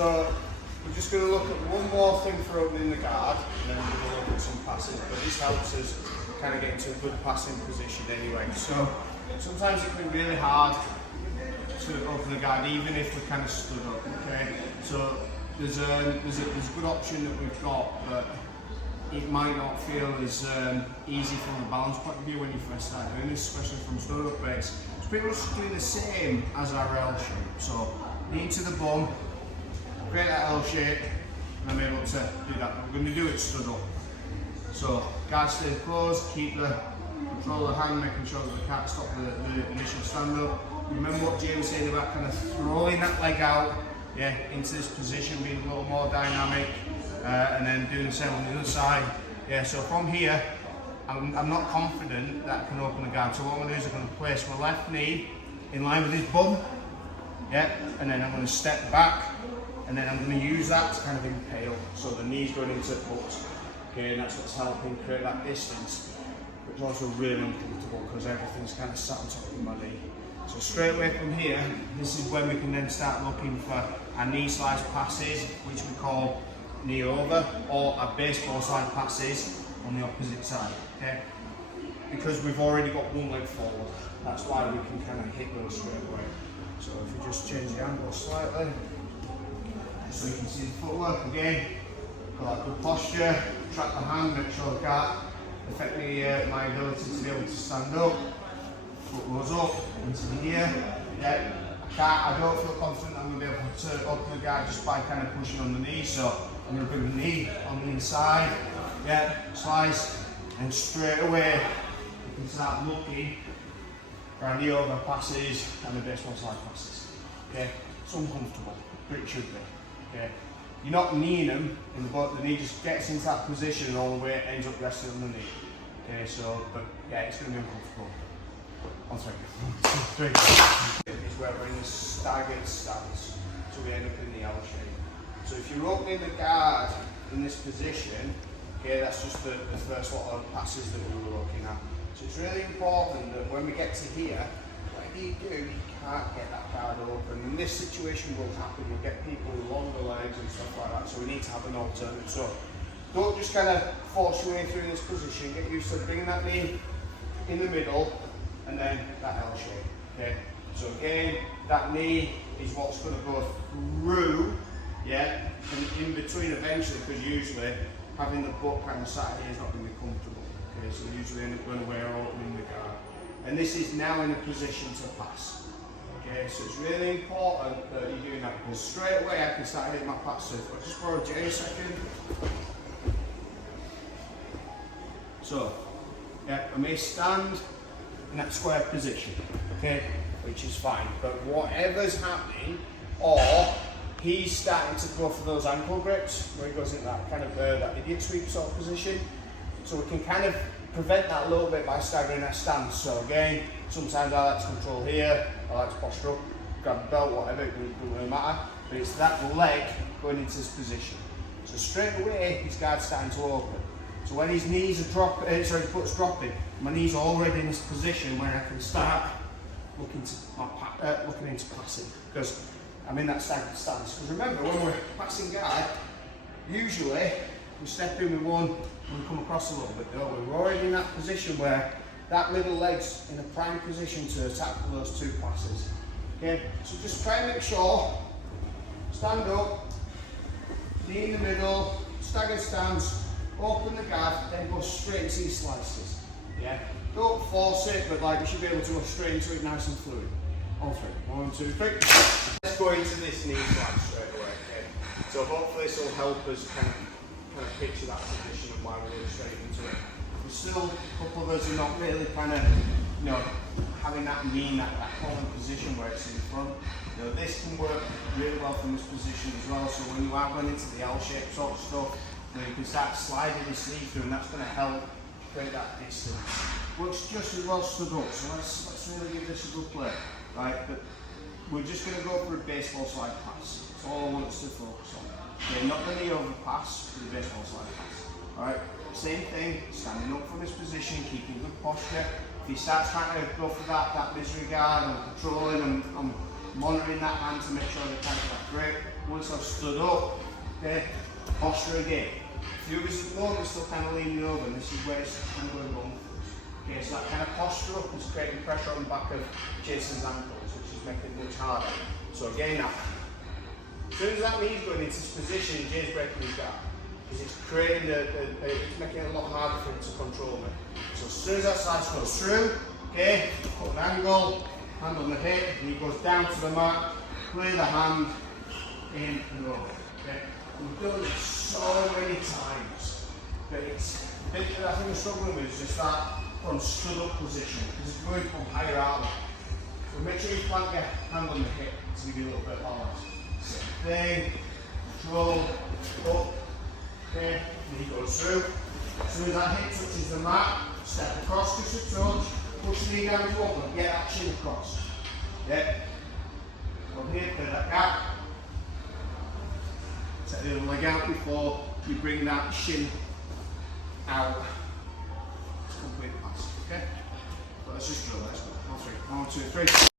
So we're just going to look at one more thing for opening the guard, and then we're going to look at some passes. But this helps us kind of get into a good passing position anyway. So sometimes it can be really hard to open the guard, even if we're kind of stood up. Okay, so there's a good option that we've got, but it might not feel as easy from a balance point of view when you first start doing this, especially from stood up base. It's pretty much doing the same as our L shape. So knee to the bum, create that L shape, and I'm able to do that. But we're going to do it stood up. So guard stays closed, keep the control of the hand, making sure that we can't stop the initial stand up. Remember what Jay was saying about kind of throwing that leg out, yeah, into this position, being a little more dynamic, and then doing the same on the other side. Yeah, so from here, I'm not confident that I can open the guard. So what I'm going to do is I'm going to place my left knee in line with his bum, yeah, and then I'm going to step back, and then I'm going to use that to kind of impale. So the knee's going into the butt, okay, and that's what's helping create that distance. But it's also really uncomfortable because everything's kind of sat on top of my knee. So straight away from here, this is when we can then start looking for our knee slice passes, which we call knee over, or our baseball side passes on the opposite side, okay? Because we've already got one leg forward, that's why we can kind of hit those straight away. So if we just change the angle slightly, so you can see the footwork again, got that good posture, track the hand, make sure the guard affect my ability to be able to stand up. Foot goes up into here. Yeah, I don't feel confident I'm going to be able to open the guard just by kind of pushing on the knee. So I'm going to bring the knee on the inside. Yeah, slice, and straight away you can start looking for our knee over passes and the baseball side passes. Okay, it's uncomfortable, but it should be. Okay, you're not kneeing them in the butt. The knee just gets into that position and all the way it ends up resting on the knee. Okay, so but yeah, it's going to be uncomfortable. 1 second. 1, 2, 3. Is where we're in the staggered stance, so we end up in the L shape. So if you're opening the guard in this position, okay, that's just the first lot of passes that we were looking at. So it's really important that when we get to here, whatever you do, you can't get that guard open. And this situation will happen. You'll get people with longer legs and stuff like that. So we need to have an alternative. So don't just kind of force your way through this position. Get used to bringing that knee in the middle, and then that L shape, okay? So again, that knee is what's going to go through, yeah, and in between eventually, because usually having the butt kind of sat here is not going to be comfortable, okay? So we usually end up going away or opening the guard. And this is now in a position to pass, okay? So it's really important that you're doing that, because straight away I can start hitting my passive. I'll just borrow Jay a second. So, yeah, I may stand in that square position, okay, which is fine, but whatever's happening, or he's starting to go for those ankle grips where he goes into that kind of that idiot sweep sort of position, so we can kind of prevent that a little bit by staggering our stance. So again, sometimes I like to control here, I like to posture up, grab the belt, whatever, it doesn't really matter, but it's that leg going into this position. So straight away his guard's starting to open. So when his knees are dropping, his butt's dropping, my knees are already in this position where I can start looking into passing, because I'm in that staggered stance. Because remember, when we're passing guard, usually we step in with one and we come across a little bit, don't we? We're already in that position where that middle leg's in a prime position to attack for those two passes. Okay, so just try and make sure, stand up, knee in the middle, staggered stance, open the guard, then go straight into your slices. Yeah, don't force it, but like you should be able to go straight into it nice and fluid. On 3, 1, 2, 3. Let's go into this knee slice straight away. Okay, so hopefully this will help us kind of picture that position and why we're going straight into it. There's still a couple of us who are not really kind of, having that knee in that common position where it's in front. This can work really well from this position as well. So when you are going into the L-shaped sort of stuff, you can start sliding this knee through, and that's going to help create that distance. Works just as well stood up, so let's really give this a good play, right? But we're just going to go for a baseball slide pass. That's all I want us to focus on. Okay, not the knee over pass, but the baseball slide pass. All right, same thing, standing up from this position, keeping good posture. If he starts trying to go for that misery guard, I'm controlling, I'm monitoring that hand to make sure they can't get that grip. Once I've stood up, okay, posture again. If you at the moment still kind of leaning over, and this is where it's kind of going wrong. Okay, so that kind of posture up is creating pressure on the back of Jason's ankles, which is making it much harder. So again now, as soon as that knee's going into this position, Jay's breaking his guard. Because it's creating it's making it a lot harder for him to control me. So as soon as that slice goes through, okay, put an angle, hand on the hip, and he goes down to the mat, play the hand, in and over. Okay? We've done this so many times, but it's the bit that I think we're struggling with is just that from stood up position, because it's going from higher out. So make sure you plant your hand on the hip to give you a little bit of balance. Same thing, control, up, okay, and he goes through. As soon as that hip touches the mat, step across just a touch, push the knee down to open, get that chin across. Yeah. From here, clear that gap. Take the other leg out before you bring that shin out. Complete pass, okay? But let's just drill, let's go. 1, 2, 3.